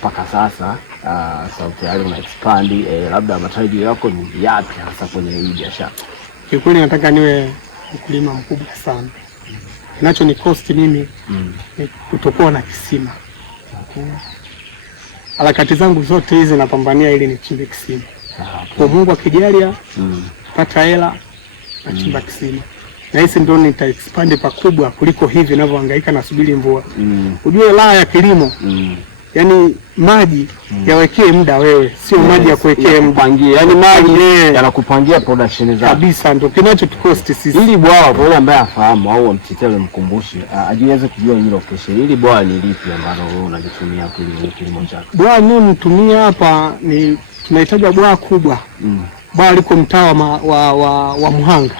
mpaka sasa sababu tayari una expand, labda matarajio yako ni yapi hasa kwenye hii biashara? Kiukweli nataka niwe mkulima mkubwa sana. Kinacho ni cost mimi ni kutokuwa na kisima. Harakati zangu zote hizi napambania ili nichimbe kisima. Kwa Mungu akijalia pata hela nachimba kisima. Na hisi ndio nita expand pakubwa kuliko hivi ninavyohangaika na subiri mvua. Ujue la ya kilimo. Yani maji yawekee muda wewe, sio maji ya kuwekea mpangie. Yani maji yanakupangia production zako. Kabisa ndio kinacho tukost sisi. Ili bwawa kwa yule ambaye afahamu au mtitele mkumbushe, ajiweze kujua hilo location. Ili bwawa ni lipi ambalo wewe unalitumia kwenye kilimo chako? Bwawa ninayotumia hapa ni tunahitaji bwawa kubwa. Bwawa liko mtaa wa Muhanga.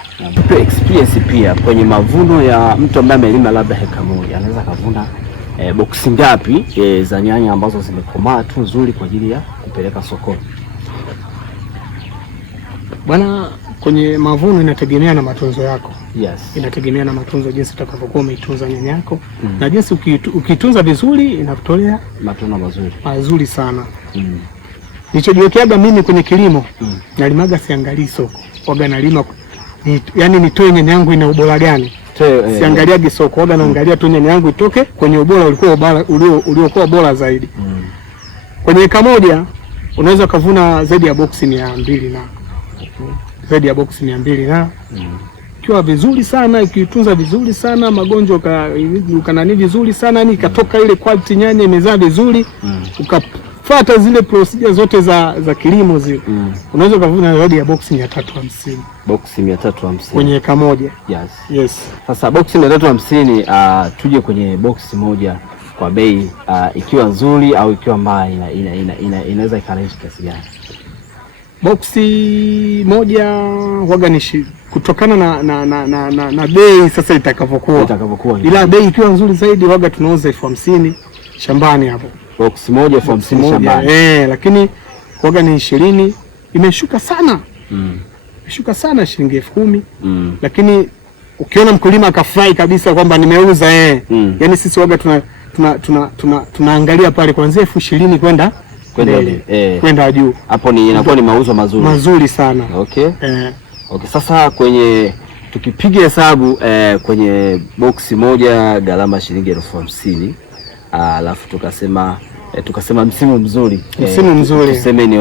Experience pia kwenye mavuno ya mtu ambaye amelima labda heka moja, anaweza kavuna boksi ngapi za nyanya ambazo zimekomaa tu nzuri kwa ajili ya kupeleka sokoni? Bwana, kwenye mavuno inategemea na matunzo yako. Yes. Inategemea na matunzo, jinsi utakavyokuwa umeitunza nyanya yako na jinsi ukitunza vizuri inakutolea matunda mazuri sana. Nilichojiwekeaga mimi kwenye kilimo, nalimaga siangalii soko. Waga nalima yani nitoe nyanya yangu ina ubora gani. Siangaliagi soko, waga naangalia tu nyanya yangu itoke kwenye ubora uliokuwa bora zaidi. Kwenye eka moja unaweza kuvuna zaidi ya boksi 200 na zaidi ya boksi 200 na ikiwa vizuri sana, ikitunza vizuri sana, magonjwa ukanani vizuri sana, yani ikatoka ile quality nyanya imezaa vizuri, ukafuata zile procedure zote za kilimo zile, unaweza kuvuna zaidi ya boksi 350. Boksi 350 kwenye eka moja. Yes. Sasa boksi 350, tuje kwenye boksi moja kwa bei ikiwa nzuri au ikiwa mbaya inaweza ikarange kiasi gani? Boksi moja waga ni kutokana na bei sasa itakavyokuwa. Ila bei ikiwa nzuri zaidi waga tunauza 50,000 shambani hapo. Boksi moja 50,000 shambani. Lakini waga ni 20, imeshuka sana. Imeshuka sana shilingi 10,000. Lakini ukiona mkulima akafurahi kabisa kwamba nimeuza yani sisi waga tunaangalia pale kuanzia 20,000 kwenda juu. Hapo inakuwa ni mauzo mazuri sana. Okay. Sasa tukipiga hesabu kwenye boksi moja gharama shilingi 50,000, alafu tukasema msimu mzuri. Tuseme ni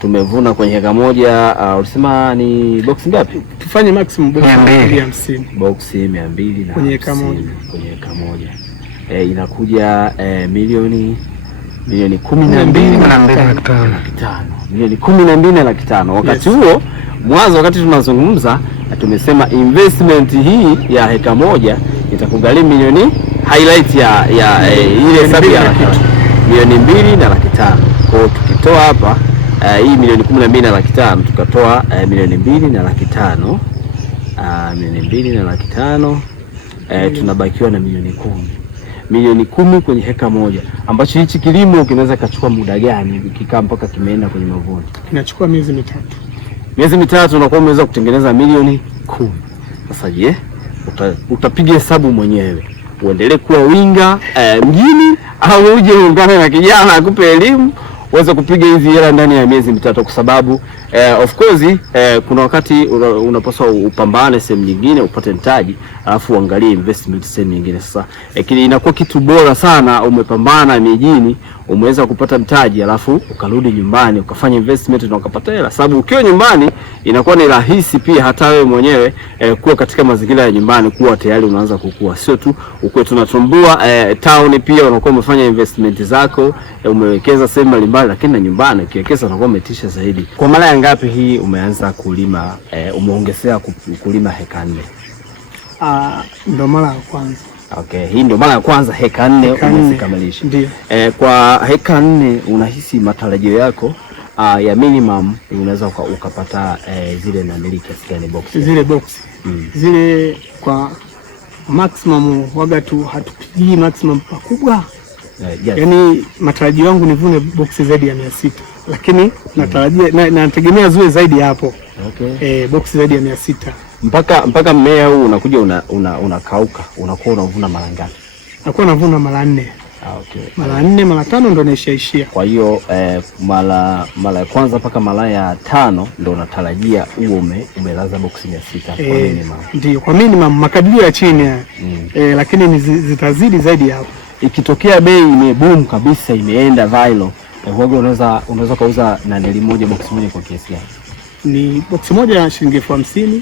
tumevuna kwenye heka moja, ulisema ni boksi ngapi? Tufanye maximum boksi 250. Boksi 250 kwenye heka moja. Inakuja milioni 12.5. Milioni 12.5. Wakati huo mwanzo, wakati tunazungumza tumesema investment hii ya heka moja itakugharimu milioni highlight ya ile hesabu ya milioni 2.5. Kwa hiyo tukitoa hapa hii milioni 12.5 tukatoa milioni 2.5, milioni 2.5, tunabakiwa na milioni 10. Milioni 10 kwenye heka moja, ambacho hichi kilimo kinaweza kachukua muda gani kikaa mpaka kimeenda kwenye mavuno? Kinachukua miezi 3. Miezi 3 unakuwa umeweza kutengeneza milioni 10. Sasa je, utapiga hesabu mwenyewe, uendelee kuwa winga mjini au uje uungane na kijana akupe elimu uweze kupiga hizi hela ndani ya miezi 3? Kwa sababu of course kuna wakati unapaswa upambane sehemu nyingine upate mtaji, alafu uangalie investment sehemu nyingine. Sasa lakini inakuwa kitu bora sana umepambana mijini, umeweza kupata mtaji, alafu ukarudi nyumbani ukafanya investment na ukapata hela. Sababu ukiwa nyumbani inakuwa ni rahisi pia hata wewe mwenyewe kuwa katika mazingira ya nyumbani, kuwa tayari unaanza kukua, sio tu uko tunatumbua town. Pia unakuwa umefanya investment zako, umewekeza sehemu mbalimbali, lakini na nyumbani ukiwekeza unakuwa umetisha zaidi. Kwa mara ya ngapi hii umeanza kulima, umeongezea kulima heka 4? Ndio mara ya kwanza. Okay, hii ndio mara ya kwanza heka 4 umezikamilisha. Kwa heka 4 unahisi matarajio yako ya minimum unaweza ukapata zile na miliki kiasi gani box? Zile box. Zile kwa maximum waga tu hatupigi maximum pakubwa. Yaani matarajio yangu nivune box zaidi ya 600, lakini nategemea ziwe zaidi hapo. Okay. Box zaidi ya 600. Mpaka mmea huu unakuja unakauka, unakuwa unavuna mara ngapi? nakuwa navuna mara 4. Okay. Mara 4 mara 5 ndo naishaishia. Kwa hiyo mara ya kwanza mpaka mara ya 5 ndo unatarajia umelaza boksi 600 kwa minimum. Ndio, kwa minimum makadirio ya chini haya. Lakini zitazidi zaidi hapo. Ikitokea bei imeboom kabisa, imeenda viral, wewe unaweza kauza nandeli moja boksi moja kwa kiasi gani? Ni boksi moja ya shilingi 50,000.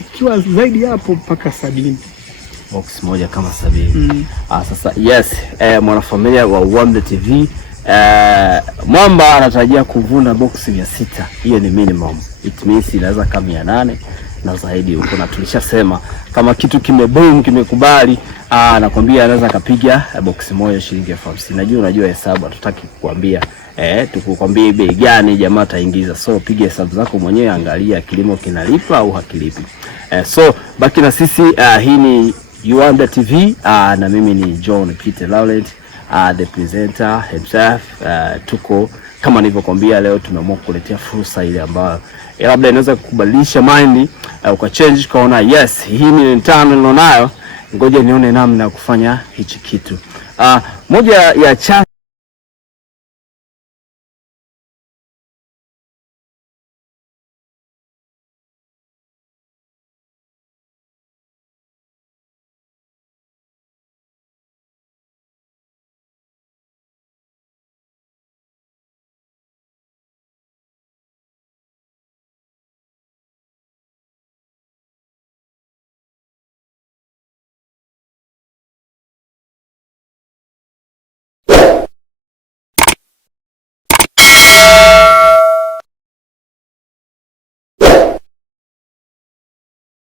Ikiwa zaidi hapo mpaka 70. Box moja kama 70. Sasa yes, mwanafamilia wa Uwambe TV, Mwamba anatarajia kuvuna box 600. Hiyo ni minimum. It means inaweza kama 800 na zaidi huko, na tulishasema kama kitu kimeboom kimekubali, nakwambia anaweza kapiga box moja shilingi 50,000. Unajua hesabu, hatutaki kukuambia tukukwambie bei gani jamaa ataingiza. So piga hesabu zako mwenyewe, angalia kilimo kinalipa au hakilipi. So baki na sisi, hii ni Uwambe TV, na mimi ni John Peter Laurent, the presenter himself. Tuko kama nilivyokuambia, leo tumeamua kukuletea fursa ile ambayo labda inaweza kukubadilisha mind, ukachange kaona yes, hii ni 5 nilionayo, ngoja nione namna ya kufanya hichi kitu. Moja ya